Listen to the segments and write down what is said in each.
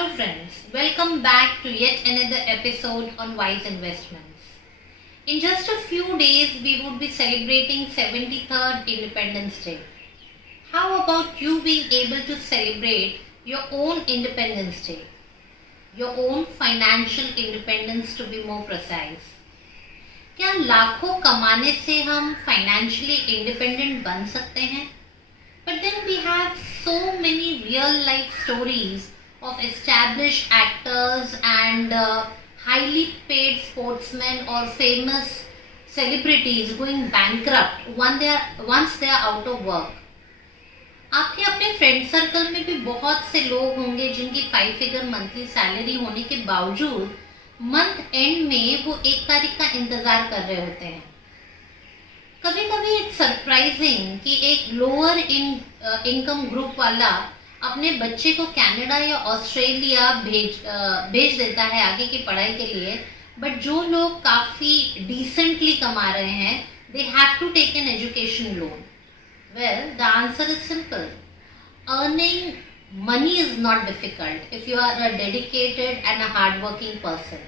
Hello friends, welcome back to yet another episode on Wise Investments. In just a few days, we would be celebrating 73rd Independence Day. How about you being able to celebrate your own Independence Day? Your own financial independence to be more precise. क्या लाखों कमाने से हम financially independent बन सकते हैं? But then we have so many real life stories of established actors and highly paid sportsmen or famous celebrities going bankrupt once they are out of work. आपके अपने फ्रेंड सर्कल में भी बहुत से लोग होंगे जिनकी 5 फिगर मंथली सैलरी होने के बावजूद मंथ एंड में वो 1 तारीख का इंतजार कर रहे होते हैं. कभी कभी इट्स सरप्राइजिंग कि एक लोअर इनकम ग्रुप वाला अपने बच्चे को कनाडा या ऑस्ट्रेलिया भेज देता है आगे की पढ़ाई के लिए, बट जो लोग काफ़ी डिसेंटली कमा रहे हैं they have to take an education loan. Well, the answer is simple. Earning money is not difficult if you are a dedicated and a hard working person.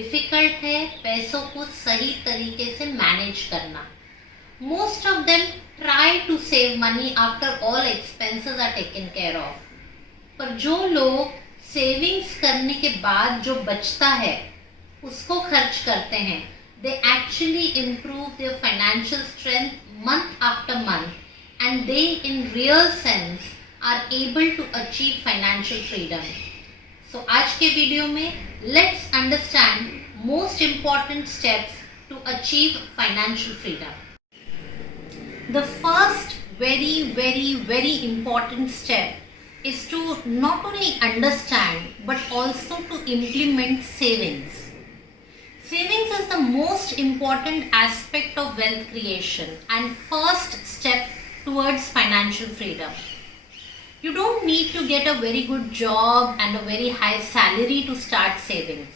Difficult है पैसों को सही तरीके से मैनेज करना. Most of them try to save money after all expenses are taken care of. पर जो लोग सेविंग्स करने के बाद जो बचता है उसको खर्च करते हैं, they actually improve their financial strength month after month and they in real sense are able to achieve financial freedom. So आज के वीडियो में let's understand most important steps to achieve financial freedom. The first very important step is to not only understand but also to implement savings. Savings is the most important aspect of wealth creation and first step towards financial freedom. You don't need to get a very good job and a very high salary to start savings.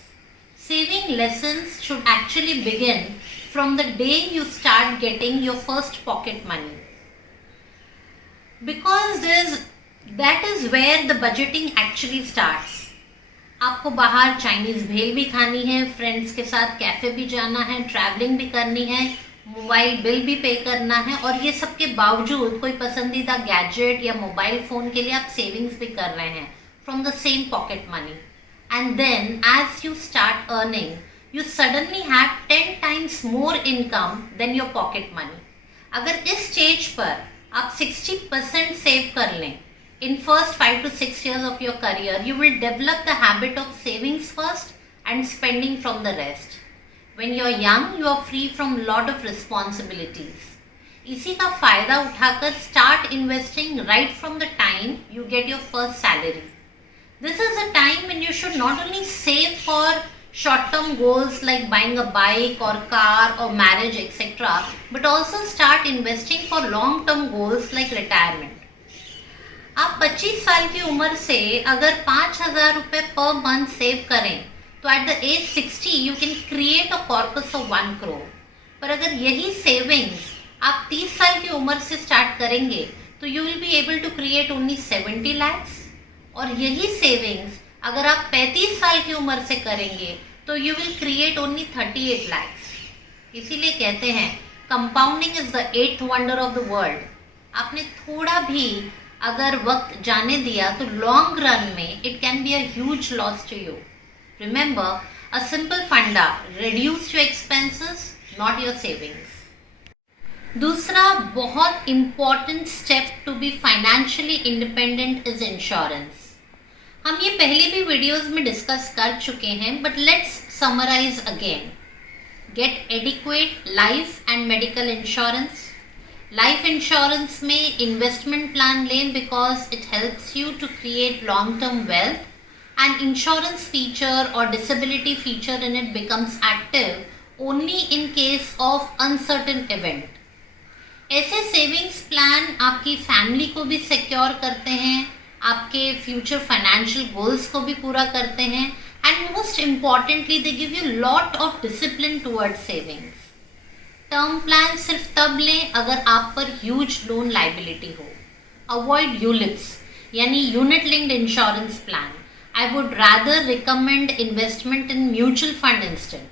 Saving lessons should actually begin from the day you start getting your first pocket money. Because that is where the budgeting actually starts. आपको बाहर Chinese भेल भी खानी है, friends के साथ cafe भी जाना है, ट्रैवलिंग भी करनी है, मोबाइल बिल भी पे करना है और ये सब के बावजूद कोई पसंदीदा गैजेट या मोबाइल फ़ोन के लिए आप सेविंग्स भी कर रहे हैं from the same pocket money. And then as you start earning you suddenly have 10 times more income than your pocket money. अगर इस स्टेज पर आप 60% सेव कर लें in first 5 to 6 years of your career, you will develop the habit of savings first and spending from the rest. When you are young, you are free from lot of responsibilities. इसी का फायदा उठाकर start investing right from the time you get your first salary. This is a time when you should not only save for short-term goals like buying a bike or car or marriage etc. but also start investing for long-term goals like retirement. आप 25 साल की उम्र से अगर 5,000 रुपये per month save करें तो at the age 60 you can create a corpus of 1 crore. पर अगर यही सेविंग्स आप 30 साल की उम्र से स्टार्ट करेंगे तो you will be able to create only 70 lakhs. और यही सेविंग्स अगर आप 35 साल की उम्र से करेंगे तो you will create only 38 lakhs. इसीलिए कहते हैं compounding is the 8th wonder of the world. आपने थोड़ा भी अगर वक्त जाने दिया तो लॉन्ग रन में it can be a huge loss to you. Remember, a simple funda, reduce your expenses, not your savings. दूसरा बहुत important step to be financially independent is insurance. हम ये पहले भी वीडियोस में डिस्कस कर चुके हैं, but let's summarize again. Get adequate life and medical insurance. Life insurance में investment plan लें because it helps you to create long-term wealth. An insurance feature or disability feature in it becomes active only in case of uncertain event. ऐसे savings plan आपकी family को भी secure करते हैं, आपके future financial goals को भी पूरा करते हैं and most importantly they give you lot of discipline towards savings. Term plan सिर्फ तब लें अगर आप पर ह्यूज लोन लाइबिलिटी हो. अवॉइड यूलिप्स यानी unit linked insurance plan. I would rather recommend investment in mutual fund instead.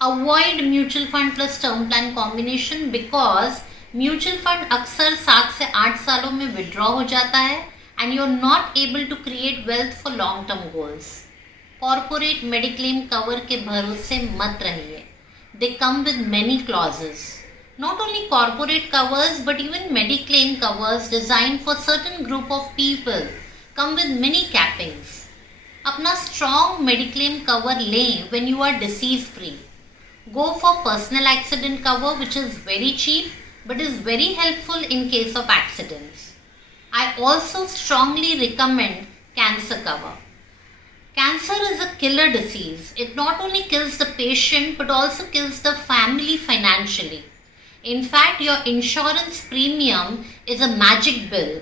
Avoid mutual fund plus term plan combination because mutual fund अक्सर 7 से 8 सालों में विड्रॉ हो जाता है and you are not able to create wealth for long term goals. Corporate mediclaim cover के भरोसे मत रहिए. They come with many clauses. Not only corporate covers but even mediclaim covers designed for certain group of people come with many cappings. अपना strong mediclaim cover लें when you are disease free. Go for personal accident cover which is very cheap but is very helpful in case of accidents. I also strongly recommend cancer cover. Cancer is a killer disease. It not only kills the patient but also kills the family financially. In fact, your insurance premium is a magic bill.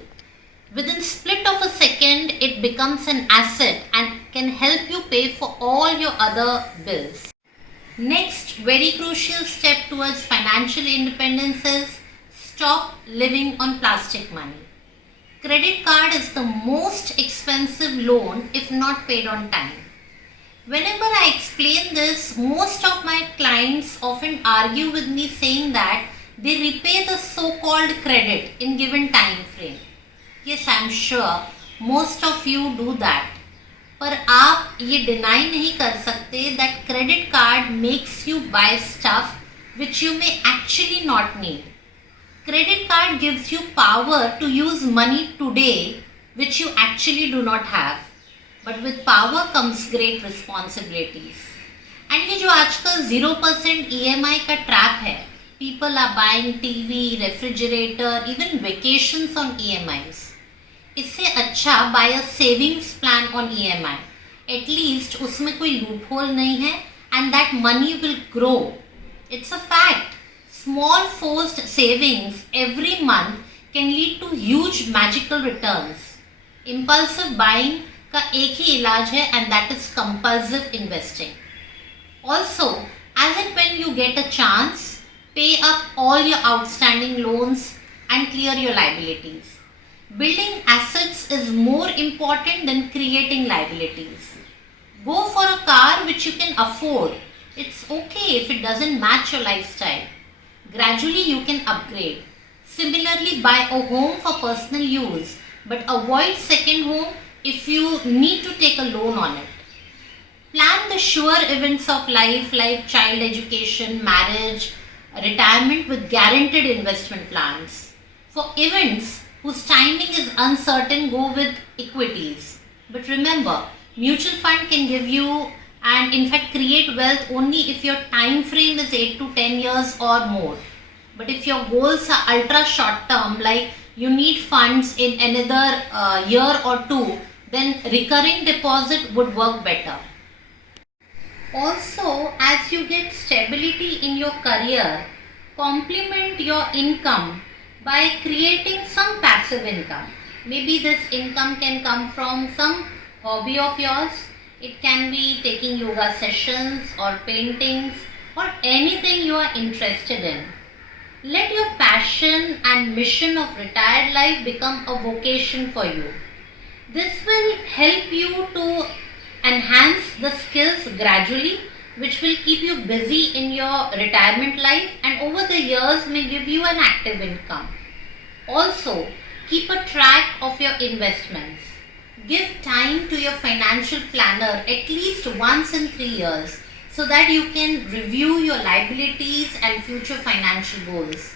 Within split of a second, it becomes an asset and can help you pay for all your other bills. Next, very crucial step towards financial independence is stop living on plastic money. Credit card is the most expensive loan if not paid on time. Whenever I explain this, most of my clients often argue with me saying that they repay the so-called credit in given time frame. Yes, I am sure most of you do that. पर आप ये deny नहीं कर सकते that credit card makes you buy stuff which you may actually not need. Credit card gives you power to use money today which you actually do not have. But with power comes great responsibilities. And ये जो आजकल 0% EMI का trap है, people are buying TV, refrigerator, even vacations on EMIs. इससे अच्छा buy a savings plan on EMI. At least उसमें कोई loophole नहीं है and that money will grow. It's a fact. Small forced savings every month can lead to huge magical returns. Impulsive buying का एक ही इलाज है and that is compulsive investing. Also, as and when you get a chance, pay up all your outstanding loans and clear your liabilities. Building assets is more important than creating liabilities. Go for a car which you can afford. It's okay if it doesn't match your lifestyle. Gradually you can upgrade. Similarly, buy a home for personal use, but avoid second home if you need to take a loan on it. Plan the sure events of life like child education, marriage, retirement with guaranteed investment plans. For events whose timing is uncertain, go with equities. But remember, mutual fund can give you and in fact create wealth only if your time frame is 8 to 10 years or more. But if your goals are ultra short term, like you need funds in another year or two, then recurring deposit would work better. Also, as you get stability in your career, complement your income by creating some passive income. Maybe this income can come from some hobby of yours. It can be taking yoga sessions or paintings or anything you are interested in. Let your passion and mission of retired life become a vocation for you. This will help you to enhance the skills gradually, which will keep you busy in your retirement life and over the years may give you an active income. Also, keep a track of your investments. Give time to your financial planner at least once in 3 years so that you can review your liabilities and future financial goals.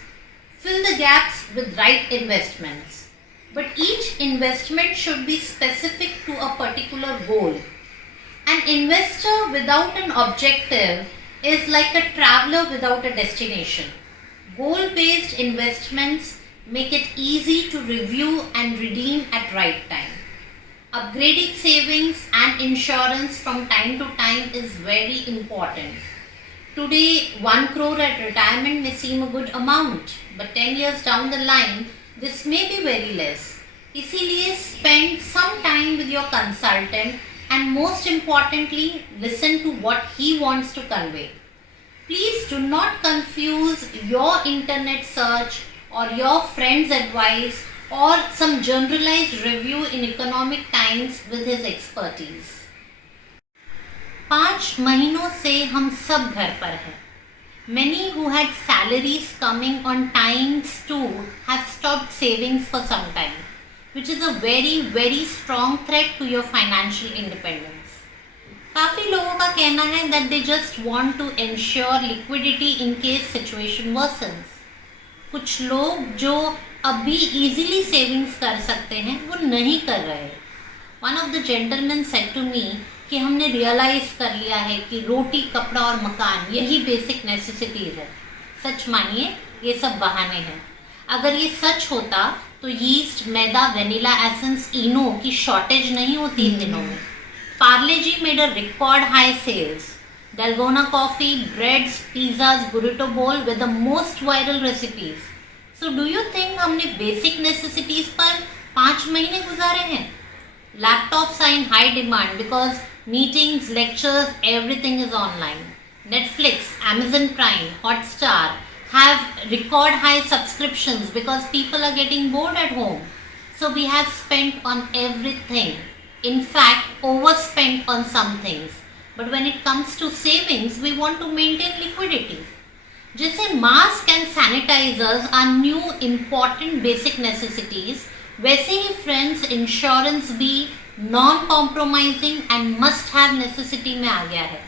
Fill the gaps with right investments. But each investment should be specific to a particular goal. An investor without an objective is like a traveler without a destination. Goal-based investments make it easy to review and redeem at right time. Upgrading savings and insurance from time to time is very important. Today, 1 crore at retirement may seem a good amount, but 10 years down the line, this may be very less. इसीलिए spend some time with your consultant and most importantly, listen to what he wants to convey. Please do not confuse your internet search or your friend's advice or some generalized review in Economic Times with his expertise. 5 महीनों से हम सब घर पर हैं. Many who had salaries coming on times too have stopped savings for some time, which is a very, very strong threat to your financial independence. काफ़ी लोगों का कहना है that they just want to ensure liquidity in case situation worsens. कुछ लोग जो अभी easily savings कर सकते हैं वो नहीं कर रहे. One of the gentlemen said to me कि हमने रियलाइज़ कर लिया है कि रोटी, कपड़ा और मकान यही बेसिक नेसेसिटीज़ है. सच मानिए ये सब बहाने हैं. अगर ये सच होता तो यीस्ट, मैदा, वेनिला एसेंस, इनो की शॉर्टेज नहीं होती इन दिनों में. Parle G made a record high sales. Dalgona coffee, breads, pizzas, burrito bowl with the most viral recipes. So do you think हमने basic necessities पर 5 महीने गुजारे हैं? Laptops are in high demand because meetings, lectures, everything is online. Netflix, Amazon Prime, Hotstar have record high subscriptions because people are getting bored at home. So we have spent on everything. In fact, overspent on some things. But when it comes to savings, we want to maintain liquidity. जैसे mask and sanitizers are new important basic necessities, वैसे ही friends insurance भी non-compromising and must-have necessity में आ गया है.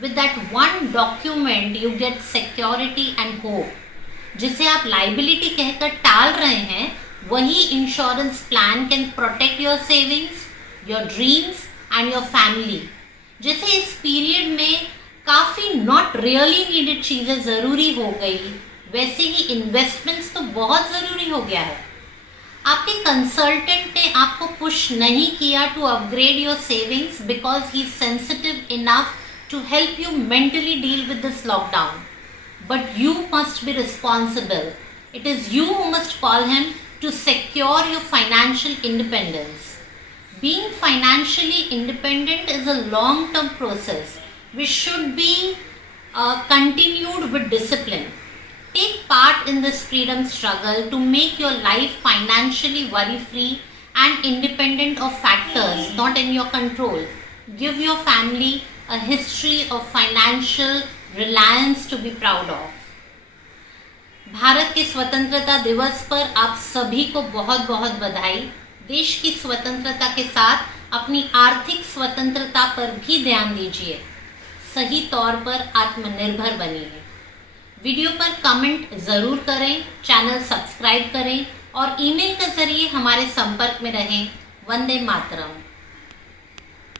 With that one document, you get security and hope. जिसे आप liability कहकर टाल रहे हैं, वही insurance plan can protect your savings, your dreams and your family. जैसे इस पीरियड में काफ़ी नॉट रियली नीडेड चीज़ें ज़रूरी हो गई, वैसे ही इन्वेस्टमेंट्स तो बहुत ज़रूरी हो गया है. आपके कंसल्टेंट ने आपको पुश नहीं किया to upgrade your savings because he is sensitive enough to help you mentally deal with this lockdown. But you must be responsible. It is you who must call him to secure your financial independence. Being financially independent is a long-term process which should be continued with discipline. Take part in this freedom struggle to make your life financially worry-free and independent of factors not in your control. Give your family a history of financial reliance to be proud of. Bharat के स्वतंत्रता दिवस पर आप सभी को बहुत बहुत बधाई. देश की स्वतंत्रता के साथ अपनी आर्थिक स्वतंत्रता पर भी ध्यान दीजिए. सही तौर पर आत्मनिर्भर बनिए. वीडियो पर कमेंट ज़रूर करें, चैनल सब्सक्राइब करें और ईमेल के ज़रिए हमारे संपर्क में रहें. वंदे मातरम.